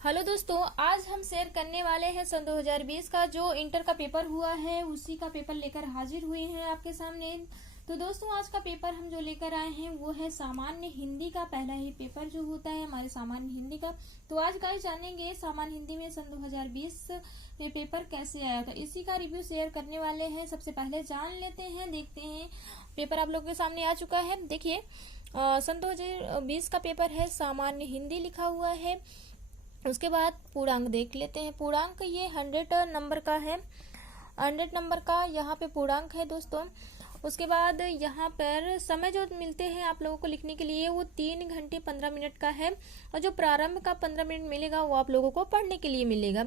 Hello दोस्तों, आज हम शेयर करने वाले हैं सन 2020 का जो इंटर का पेपर हुआ है उसी का पेपर लेकर हाजिर हुए हैं आपके सामने। तो दोस्तों, आज का पेपर हम जो लेकर आए हैं वो है सामान्य हिंदी का। पहला ही पेपर जो होता है हमारे सामान्य हिंदी का। तो आज गाइस जानेंगे सामान्य हिंदी में सन 2020 में पेपर कैसे आया था, इसी का रिव्यू शेयर करने वाले हैं। सबसे पहले जान लेते हैं, देखते हैं। पेपर आप लोगों के सामने आ चुका है। देखिए, सन 2020 का पेपर है, सामान्य हिंदी लिखा हुआ है। उसके बाद पूर्णांक देख लेते हैं। पूर्णांक ये 100 नंबर का है, 100 नंबर का यहाँ पे पूर्णांक है दोस्तों। उसके बाद यहाँ पर समय जो मिलते हैं आप लोगों को लिखने के लिए वो 3 घंटे 15 मिनट का है, और जो प्रारंभ का 15 मिनट मिलेगा वो आप लोगों को पढ़ने के लिए मिलेगा।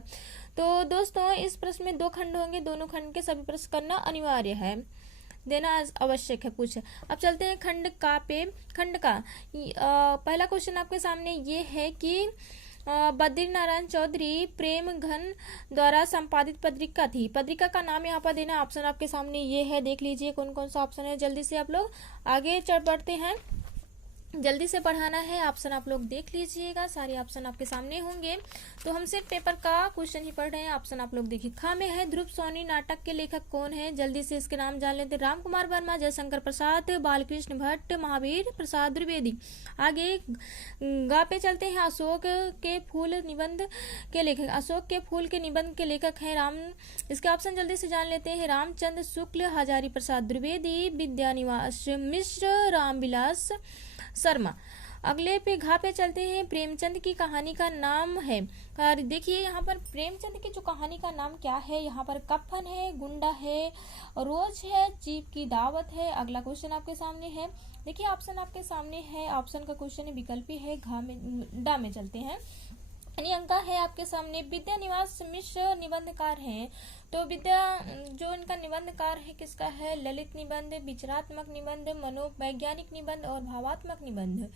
तो दोस्तों, इस प्रश्न में 2 खंड होंगे, दोनों खंड के सभी प्रश्न करना अनिवार्य है, देना आवश्यक है पूछ। अब चलते हैं खंड का पे। खंड का पहला क्वेश्चन आपके सामने ये है कि बद्री नारायण चौधरी प्रेम घन द्वारा संपादित पत्रिका थी। पत्रिका का नाम यहाँ पर देना। ऑप्शन आपके सामने ये है, देख लीजिए कौन कौन सा ऑप्शन है। जल्दी से आप लोग आगे चढ़ बढ़ते हैं, जल्दी से पढ़ाना है। ऑप्शन आप लोग देख लीजिएगा, सारे ऑप्शन आपके सामने होंगे। तो हम सिर्फ पेपर का क्वेश्चन ही पढ़ रहे हैं। ऑप्शन आप लोग देखिए। खा में है ध्रुव सोनी नाटक के लेखक कौन है, जल्दी से इसके नाम जान लेते। राम कुमार वर्मा, जयशंकर प्रसाद, बालकृष्ण भट्ट, महावीर प्रसाद द्विवेदी। आगे गा पे चलते हैं। अशोक के फूल निबंध के लेखक, अशोक के फूल के निबंध के लेखक है राम। इसके ऑप्शन जल्दी से जान लेते हैं। रामचंद्र शुक्ल, हजारी प्रसाद द्विवेदी, विद्यानिवास मिश्र, रामविलास शर्मा। अगले पे घा पे चलते हैं। प्रेमचंद की कहानी का नाम है। और देखिए यहाँ पर प्रेमचंद की जो कहानी का नाम क्या है, यहाँ पर कफन है, गुंडा है, रोज है, चीप की दावत है। अगला क्वेश्चन आपके सामने है। देखिए ऑप्शन आपके सामने है, ऑप्शन का क्वेश्चन है विकल्पी है। घा में डा में चलते हैं। अंका है आपके सामने। विद्यानिवास मिश्र निबंधकार हैं। तो विद्या जो इनका निबंधकार है किसका है, ललित निबंध, विचारात्मक निबंध, मनोवैज्ञानिक निबंध और भावात्मक निबंध।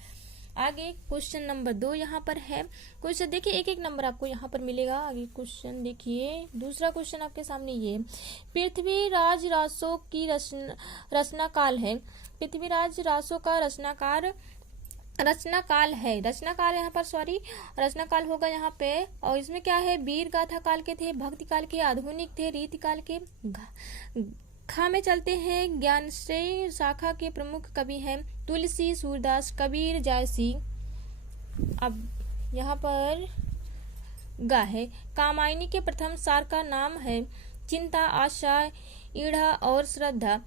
आगे क्वेश्चन नंबर 2 यहाँ पर है। क्वेश्चन देखिए, एक एक नंबर आपको यहाँ पर मिलेगा। आगे क्वेश्चन देखिए, दूसरा क्वेश्चन आपके सामने ये पृथ्वीराज रासो की रचना काल है। पृथ्वीराज रासो का रचनाकाल है, रचनाकाल यहाँ पर सॉरी रचनाकाल होगा यहाँ पे। और इसमें क्या है, वीर गाथा काल के थे, भक्ति काल के, आधुनिक थे, रीति काल के। खा में चलते हैं। ज्ञानश्रेय शाखा के प्रमुख कवि हैं तुलसी, सूरदास, कबीर, जायसी। अब यहाँ पर गा है। कामायनी के प्रथम सार का नाम है चिंता, आशा, ईढ़ा और श्रद्धा।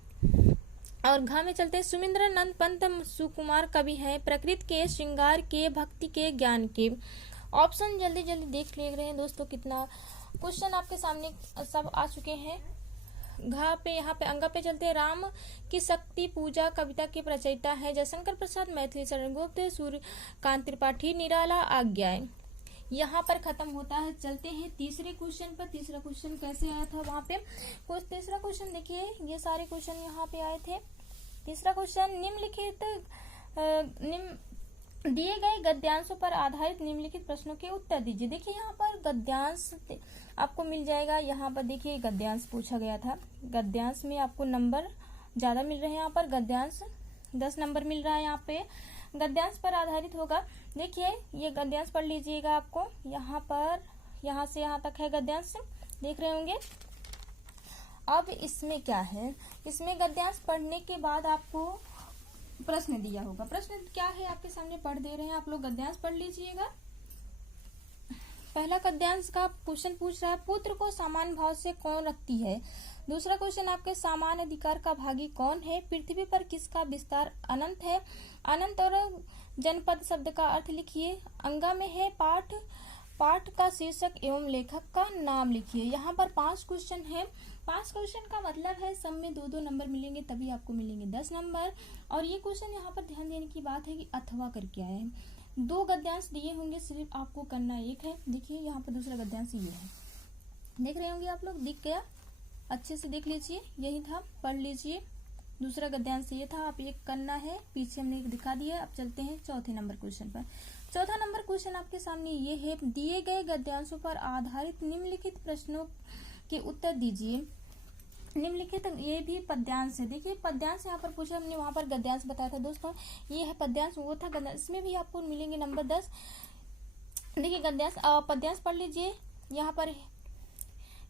और घा में चलते हैं। सुमिंद्रानंद पंत सुकुमार कवि हैं, प्रकृति के, श्रृंगार के, भक्ति के, ज्ञान के। ऑप्शन जल्दी जल्दी देख ले रहे हैं दोस्तों, कितना क्वेश्चन आपके सामने सब आ चुके हैं। घा पे यहाँ पे अंगा पे चलते हैं। राम की शक्ति पूजा कविता के प्रचयिता है जयशंकर प्रसाद, मैथिली शरण गुप्त, सूर्यकांत त्रिपाठी, निराला आज्ञाएं। यहाँ पर खत्म होता है। चलते हैं तीसरे क्वेश्चन पर। तीसरा क्वेश्चन कैसे आया था वहां पे, तीसरा क्वेश्चन देखिए, ये सारे क्वेश्चन यहाँ पे आए थे। तीसरा क्वेश्चन निम्नलिखित दिए गए गद्यांशों पर आधारित निम्नलिखित प्रश्नों के उत्तर दीजिए। देखिए यहाँ पर गद्यांश आपको मिल जाएगा। यहाँ पर देखिए गद्यांश पूछा गया था, गद्यांश में आपको नंबर ज्यादा मिल रहे हैं। यहाँ पर गद्यांश 10 नंबर मिल रहा है। यहाँ पे गद्यांश पर आधारित होगा। देखिए ये गद्यांश पढ़ लीजिएगा। आपको यहाँ पर यहाँ से यहाँ तक है गद्यांश, देख रहे होंगे। अब इसमें क्या है, इसमें गद्यांश पढ़ने के बाद आपको प्रश्न दिया होगा। प्रश्न क्या है आपके सामने पढ़ दे रहे हैं, आप लोग गद्यांश पढ़ लीजिएगा। पहला गद्यांश का क्वेश्चन पूछ रहा है, पुत्र को समान भाव से कौन रखती है। दूसरा क्वेश्चन आपके समान अधिकार का भागी कौन है। पृथ्वी पर किसका विस्तार अनंत है। अनंत और जनपद शब्द का अर्थ लिखिए। अंगा में है पाठ, पाठ का शीर्षक एवं लेखक का नाम लिखिए। यहाँ पर 5 क्वेश्चन है। 5 क्वेश्चन का मतलब है सब में 2-2 नंबर मिलेंगे, तभी आपको मिलेंगे 10 नंबर। और ये क्वेश्चन यहाँ पर ध्यान देने की बात है कि अथवा करके आए हैं। 2 गद्यांश दिए होंगे, सिर्फ आपको करना एक है। देखिए यहाँ पर दूसरा गद्यांश ये है, देख रहे होंगे आप लोग, दिख गया, अच्छे से देख लीजिए, यही था, पढ़ लीजिए। दूसरा गद्यांश ये था, आप ये करना है, पीछे हमने दिखा दिया। अब चलते हैं चौथे नंबर क्वेश्चन पर। चौथा नंबर क्वेश्चन आपके सामने ये है, दिए गए गद्यांशों पर आधारित निम्नलिखित प्रश्नों के उत्तर दीजिए। निम्नलिखित ये भी पद्यांश है। देखिए पद्यांश यहाँ पर पूछा, हमने वहां पर गद्यांश बताया था दोस्तों, ये है पद्यांश, वो था गद्यांश। इसमें भी आपको मिलेंगे नंबर 10। देखिए गद्यांश पद्यांश पढ़ लीजिए। यहाँ पर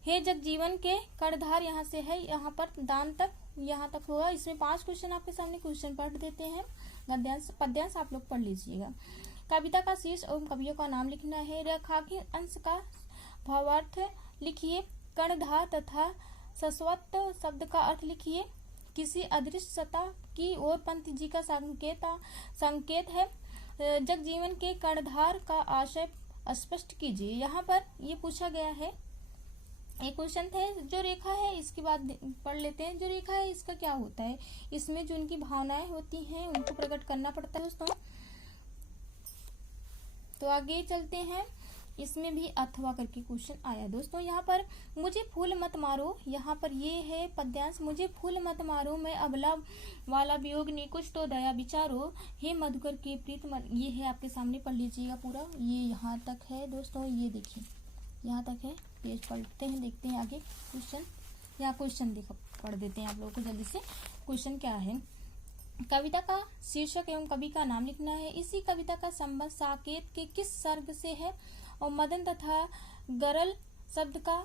हे जगजीवन के कर्णधार यहाँ से है, यहाँ पर दान तक यहाँ तक होगा। इसमें 5 क्वेश्चन आपके सामने क्वेश्चन पढ़ देते हैं। गद्यांश पद्यांश आप लोग पढ़ लीजिएगा। कविता का शीर्ष एवं कवियों का नाम लिखना है। रेखांकित अंश का भावार्थ लिखिए। कर्णधार तथा शाश्वत शब्द का अर्थ लिखिए। किसी अदृश्य सत्ता की ओर पंत जी का संकेत है। जगजीवन के कर्णधार का आशय स्पष्ट कीजिए। यहाँ पर ये पूछा गया है, एक क्वेश्चन थे। जो रेखा है इसके बाद पढ़ लेते हैं। जो रेखा है इसका क्या होता है, इसमें जो उनकी भावनाएं होती हैं उनको प्रकट करना पड़ता है दोस्तों। तो आगे चलते हैं। इसमें भी अथवा करके क्वेश्चन आया दोस्तों। यहाँ पर मुझे फूल मत मारो, यहाँ पर ये है पद्यांश। मुझे फूल मत मारो, मैं अबला वाला वियोग ने कुछ तो दया विचारो, हे मधुकर के प्रीत मन। ये है आपके सामने, पढ़ लीजिएगा पूरा। ये यहाँ तक है दोस्तों, ये देखिए यहाँ तक है। पेज पढ़ते हैं, देखते हैं आगे क्वेश्चन। यहाँ क्वेश्चन देखो, पढ़ देते हैं आप लोगों को जल्दी से। क्वेश्चन क्या है, कविता का शीर्षक एवं कवि का नाम लिखना है। इसी कविता का संबंध साकेत के किस सर्ग से है और मदन तथा गरल शब्द का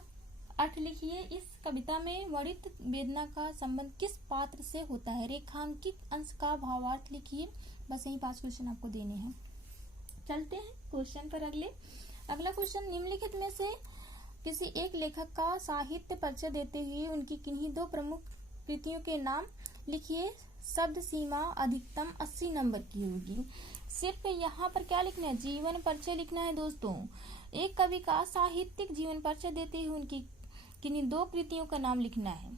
अर्थ लिखिए। इस कविता में वर्णित वेदना का संबंध किस पात्र से होता है। रेखांकित अंश का भावार्थ लिखिए। बस यही 5 क्वेश्चन आपको देने हैं। चलते हैं क्वेश्चन पर। अगला क्वेश्चन, निम्नलिखित में से किसी एक लेखक का साहित्य परिचय देते हुए उनकी किन्हीं 2 प्रमुख कृतियों के नाम लिखिए। शब्द सीमा अधिकतम 80 नंबर की होगी। सिर्फ यहाँ पर क्या लिखना है, जीवन परिचय लिखना है दोस्तों। एक कवि का साहित्यिक जीवन परिचय देते हुए उनकी किन्हीं 2 कृतियों का नाम लिखना है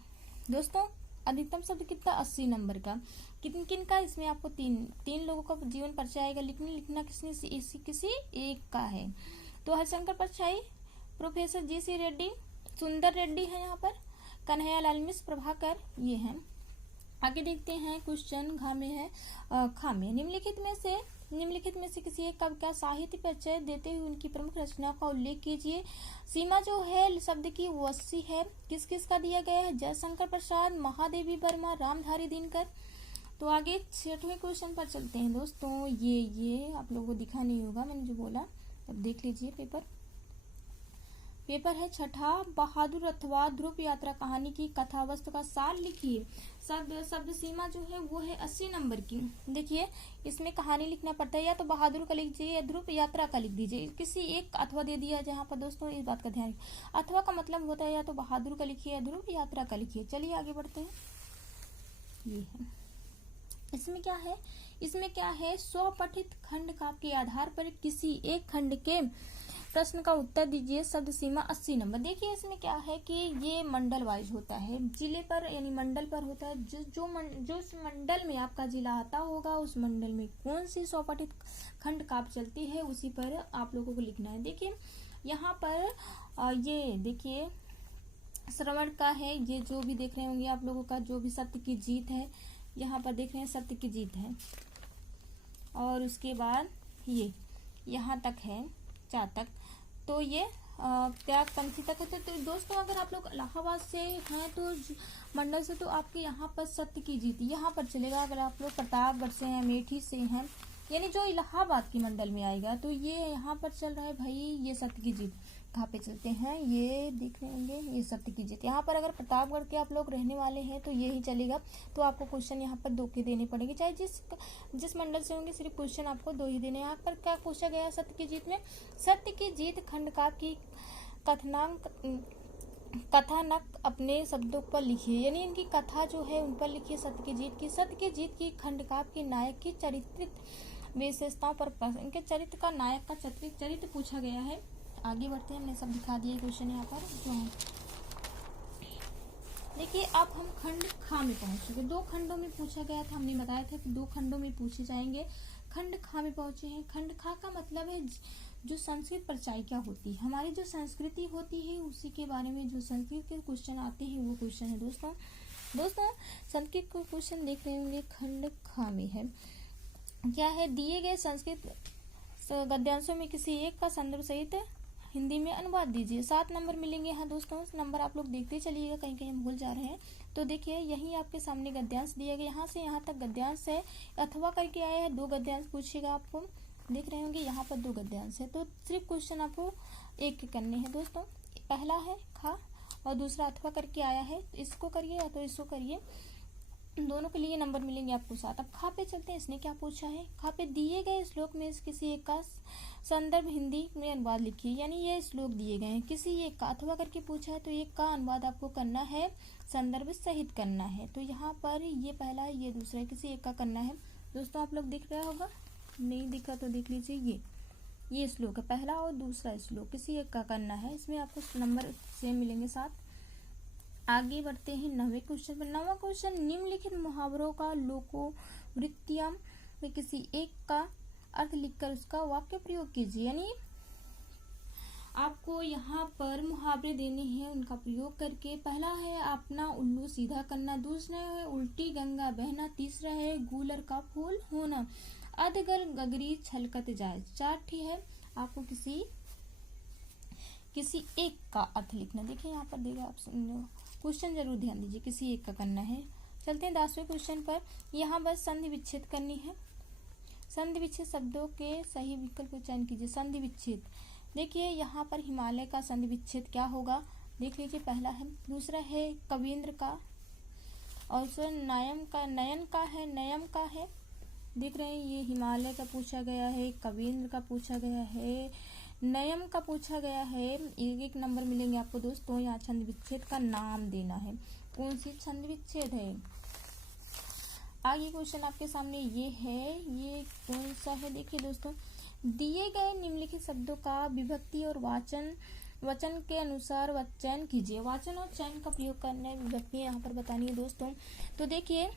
दोस्तों। अधिकतम शब्द कितना, 80 नंबर का। किन का, इसमें आपको तीन लोगों का जीवन परिचय आएगा। लिखना किसी एक का है। तो हरिशंकर परछाई, प्रोफेसर जी.सी. रेड्डी, सुंदर रेड्डी है यहाँ पर, कन्हैया लाल मिश्र, प्रभाकर, ये हैं। आगे देखते हैं क्वेश्चन घ में है खा में, निम्नलिखित में से किसी एक कवि का साहित्य परिचय देते हुए उनकी प्रमुख रचनाओं का उल्लेख कीजिए। सीमा जो है शब्द की वो 80 है। किस किस का दिया गया है, जयशंकर प्रसाद, महादेवी वर्मा, रामधारी दिनकर। तो आगे 6वें क्वेश्चन पर चलते हैं दोस्तों। ये आप लोगों को दिखा नहीं होगा मैंने जो बोला, अब देख लीजिए। पेपर है 6ठा, बहादुर अथवा ध्रुव यात्रा कहानी की कथा वस्तु का सार लिखिए। शब्द सीमा जो है वो है 80 नंबर की। देखिए इसमें कहानी लिखना पड़ता है, या तो बहादुर का लिख दीजिए या ध्रुव यात्रा का लिख दीजिए। किसी एक अथवा दे दिया जहाँ पर दोस्तों, इस बात का ध्यान। अथवा का मतलब होता है या तो बहादुर का लिखिए या ध्रुव यात्रा का लिखिए। चलिए आगे बढ़ते हैं। ये है, इसमें क्या है, स्वपठित खंड काव्य के आधार पर किसी एक खंड के प्रश्न का उत्तर दीजिए। शब्द सीमा 80 नंबर। देखिए इसमें क्या है कि ये मंडल वाइज होता है, जिले पर यानी मंडल पर होता है। जो उस मंडल में आपका जिला आता होगा उस मंडल में कौन सी स्वपठित खंड काव्य चलती है उसी पर आप लोगों को लिखना है। देखिए यहाँ पर ये देखिए श्रवण का है, ये जो भी देख रहे होंगे आप लोगों का, जो भी सत्य की जीत है, यहाँ पर देख रहे हैं सत्य की जीत है। और उसके बाद ये यहाँ तक है, 4 तक। तो ये त्याग पंथी तक है। तो दोस्तों अगर आप लोग इलाहाबाद से हैं तो मंडल से, तो आपके यहाँ पर सत्य की जीत यहाँ पर चलेगा। अगर आप लोग प्रतापगढ़ से हैं, अमेठी से हैं, यानी जो इलाहाबाद की मंडल में आएगा, तो ये यहाँ पर चल रहा है भाई, ये सत्य की जीत। कहाँ पे चलते हैं, ये देख रहे होंगे, ये सत्य की जीत। यहाँ पर अगर प्रतापगढ़ के आप लोग रहने वाले हैं तो ये ही चलेगा। तो आपको क्वेश्चन यहाँ पर 2 के देने पड़ेंगे, चाहे जिस मंडल से होंगे, सिर्फ क्वेश्चन आपको 2 ही देने। यहाँ पर क्या पूछा गया सत्य की जीत में, सत्य की जीत खंड काव्य की कथानक अपने शब्दों पर लिखिए, यानी इनकी कथा जो है उन पर लिखिए। सत्य की जीत की खंड काव्य के नायक की चरित्रित विशेषताओं पर इनके चरित्र का, नायक का चरित्र पूछा गया है। आगे बढ़ते हैं, हमने सब दिखा दिया क्वेश्चन यहाँ पर जो है। देखिए अब हम खंड खा में पहुंच चुके। 2 खंडों में पूछा गया था, हमने बताया था कि 2 खंडों में पूछे जाएंगे। खंड खा में पहुंचे हैं। खंड खा का मतलब है जो संस्कृत परिचय क्या होती है, हमारी जो संस्कृति होती है उसी के बारे में जो संस्कृत के क्वेश्चन आते हैं वो क्वेश्चन है दोस्तों। संस्कृत को क्वेश्चन देख रहे होंगे, खंड खा में है क्या है, दिए गए संस्कृत गद्यांशों में किसी एक का संदर्भ सहित हिंदी में अनुवाद दीजिए। 7 नंबर मिलेंगे यहाँ दोस्तों। नंबर आप लोग देखते चलिएगा, कहीं कहीं हम भूल जा रहे हैं। तो देखिए यही आपके सामने गद्यांश दिए गए, यहाँ से यहाँ तक गद्यांश है। अथवा करके आया है, 2 गद्यांश पूछेगा आपको। देख रहे होंगे यहाँ पर 2 गद्यांश है, तो सिर्फ क्वेश्चन आपको एक करने हैं दोस्तों। पहला है खा और दूसरा अथवा करके आया है, तो इसको करिए या तो इसको करिए, दोनों के लिए नंबर मिलेंगे आपको 7। अब खा पे चलते हैं। इसने क्या पूछा है, खा पे दिए गए श्लोक में किसी एक का संदर्भ हिंदी में अनुवाद लिखिए, यानी ये श्लोक दिए गए हैं, किसी एक का अथवा करके पूछा है, तो एक का अनुवाद आपको करना है, संदर्भ सहित करना है। तो यहाँ पर ये पहला है, ये दूसरा है, किसी एक का करना है दोस्तों। आप लोग दिख रहा होगा, नहीं दिखा तो देख लीजिए, ये श्लोक है पहला और दूसरा श्लोक, किसी एक का करना है, इसमें आपको नंबर सेम मिलेंगे 7। आगे बढ़ते हैं 9वें क्वेश्चन पर। 9वां क्वेश्चन, निम्नलिखित मुहावरों का लोकोवृत्तियां में किसी एक का अर्थ लिखकर उसका वाक्य प्रयोग कीजिए, यानी आपको यहाँ पर मुहावरे देने हैं, उनका प्रयोग करके। पहला है अपना उल्लू सीधा करना, दूसरा है उल्टी गंगा बहना, तीसरा है गूलर का फूल होना, अधगर गगरी छलकत जाए। 4 ठी है, आपको किसी एक का अर्थ लिखना। देखिए यहाँ पर देगा, आप क्वेश्चन जरूर ध्यान दीजिए, किसी एक का करना है। चलते हैं 10वें क्वेश्चन पर। यहाँ बस संधि विच्छेद करनी है। संधि विच्छेद शब्दों के सही विकल्प का चयन कीजिए। संधि विच्छेद, देखिए यहाँ पर हिमालय का संधि विच्छेद क्या होगा, देख लीजिए, पहला है। दूसरा है कवींद्र का, और नयन का है, देख रहे हैं, ये हिमालय का पूछा गया है, कवींद्र का पूछा गया है, नयम का पूछा गया है। एक नंबर मिलेंगे आपको दोस्तों। यहाँ छंद विच्छेद का नाम देना है, कौन सी छंद विच्छेद है। आगे क्वेश्चन आपके सामने ये है, ये कौन सा है, देखिए दोस्तों, दिए गए निम्नलिखित शब्दों का विभक्ति और वचन के अनुसार चयन कीजिए। वाचन और चयन का प्रयोग करना है, विभक्ति यहाँ पर बतानी है दोस्तों। तो देखिए,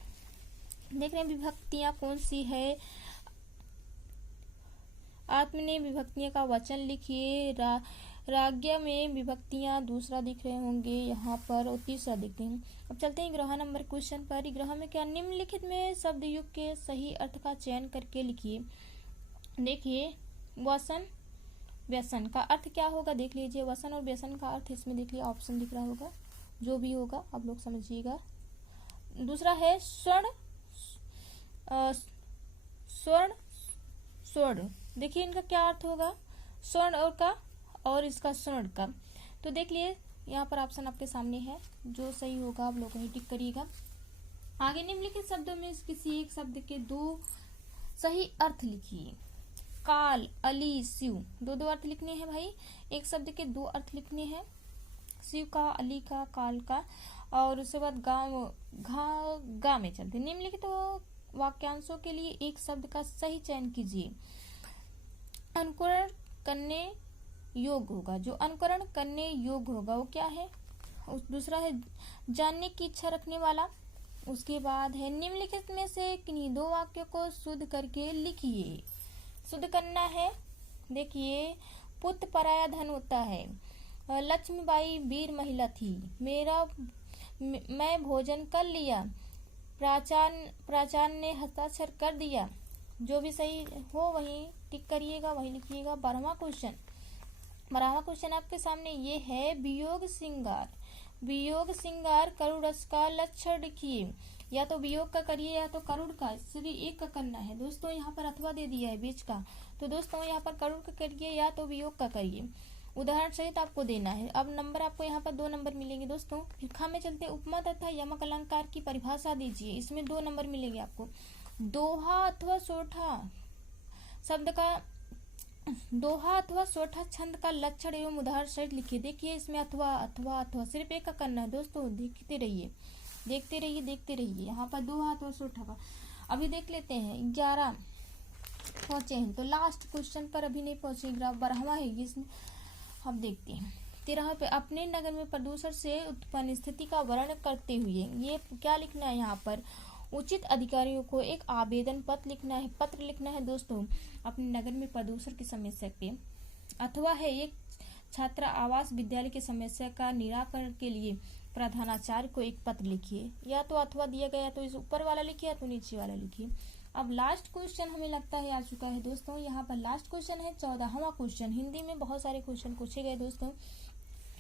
देख रहे हैं विभक्तियां कौन सी है। आत्मनेय विभक्तियां का वचन लिखिए। राज्ञ में विभक्तियां दूसरा दिख रहे होंगे यहाँ पर, और तीसरा दिखते हैं। अब चलते हैं ग्रह नंबर क्वेश्चन पर। ग्रह में क्या, निम्नलिखित में शब्द युग के सही अर्थ का चयन करके लिखिए। देखिए, वसन व्यसन का अर्थ क्या होगा, देख लीजिए, वसन और व्यसन का अर्थ इसमें देख लीजिए, ऑप्शन दिख रहा होगा, जो भी होगा आप लोग समझिएगा। दूसरा है स्वर्ण, देखिए इनका क्या अर्थ होगा, स्वर्ण और इसका स्वर्ण का। तो देख लिए, यहाँ पर ऑप्शन आपके सामने है, जो सही होगा आप लोग वही टिक करिएगा। आगे निम्नलिखित शब्दों में किसी एक शब्द के 2 सही अर्थ लिखिए। काल, अली, शिव, 2 अर्थ लिखने हैं भाई, एक शब्द के 2 अर्थ लिखने हैं, शिव का, अली का, काल का। और उसके बाद गा में चलते। निम्नलिखित वाक्यांशों के लिए एक शब्द का सही चयन कीजिए। अनुकरण करने योग्य होगा, जो अनुकरण करने योग्य होगा वो क्या है। दूसरा है जानने की इच्छा रखने वाला। उसके बाद है निम्नलिखित में से किन्हीं 2 वाक्यों को शुद्ध करके लिखिए। शुद्ध करना है, देखिए, पुत्र पराया धन होता है, लक्ष्मीबाई वीर महिला थी, मैं भोजन कर लिया, प्राचार्य ने हस्ताक्षर कर दिया। जो भी सही हो वही टिक करिएगा, वही लिखिएगा। 12वां क्वेश्चन आपके सामने ये है, वियोग श्रृंगार करुण रस का लक्षण लिखिए। या तो वियोग का करिए या तो करुण का, सिर्फ एक का करना है दोस्तों। यहाँ पर अथवा दे दिया है बीच का, तो दोस्तों यहाँ पर करुण का करिए या तो वियोग का करिए, उदाहरण सहित आपको देना है। अब नंबर आपको यहाँ पर 2 नंबर मिलेंगे दोस्तों। फिर खा में चलते, उपमा तथा यमक अलंकार की परिभाषा दीजिए, इसमें 2 नंबर मिलेंगे आपको। दोहा अथवा सोठा शब्द का, दोहा अथवा सोठा छंद का लक्षण एवं उदाहरण सहित लिखिए। देखिए, इसमें अथवा सिर्फ एक का करना है दोस्तों, देखते रहिए। यहाँ पर दोहा अथवा सोठा का अभी देख लेते हैं। 11 पहुंचे हैं, तो लास्ट क्वेश्चन पर अभी नहीं पहुंचे। 12वां है, इसमें अब देखते हैं। 13 पे, अपने नगर में प्रदूषण से उत्पन्न स्थिति का वर्णन करते हुए, ये क्या लिखना है, यहाँ पर उचित अधिकारियों को एक आवेदन पत्र लिखना है दोस्तों, अपने नगर में प्रदूषण की समस्या पे। अथवा है, एक छात्रा आवास विद्यालय की समस्या का निराकरण के लिए प्रधानाचार्य को एक पत्र लिखिए। या तो अथवा दिया गया तो इस ऊपर वाला लिखिए या तो नीचे वाला लिखिए। अब लास्ट क्वेश्चन हमें लगता है आ चुका है दोस्तों। यहाँ पर लास्ट क्वेश्चन है 14वां क्वेश्चन। हिंदी में बहुत सारे क्वेश्चन पूछे गए दोस्तों।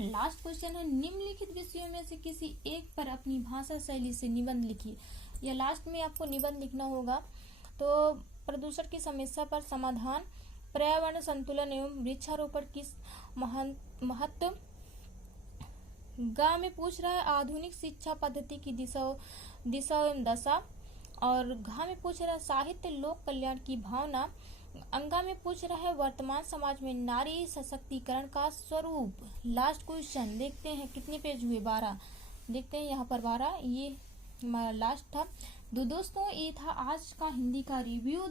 लास्ट क्वेश्चन है, निम्नलिखित विषयों में से किसी एक पर अपनी भाषा शैली से निबंध लिखिए। या लास्ट में आपको निबंध लिखना होगा, तो प्रदूषण की समस्या पर समाधान, पर्यावरण संतुलन एवं वृक्षारोपण की महत्व। गा में पूछ रहा है आधुनिक शिक्षा पद्धति की दिशा एवं दशा। और घा में पूछ रहा है साहित्य लोक कल्याण की भावना। अंगा में पूछ रहा है वर्तमान समाज में नारी सशक्तिकरण का स्वरूप। लास्ट क्वेश्चन देखते हैं कितने पेज हुए, 12 देखते हैं यहाँ पर 12, ये हमारा लास्ट था। तो दोस्तों ये था आज का हिंदी का रिव्यू।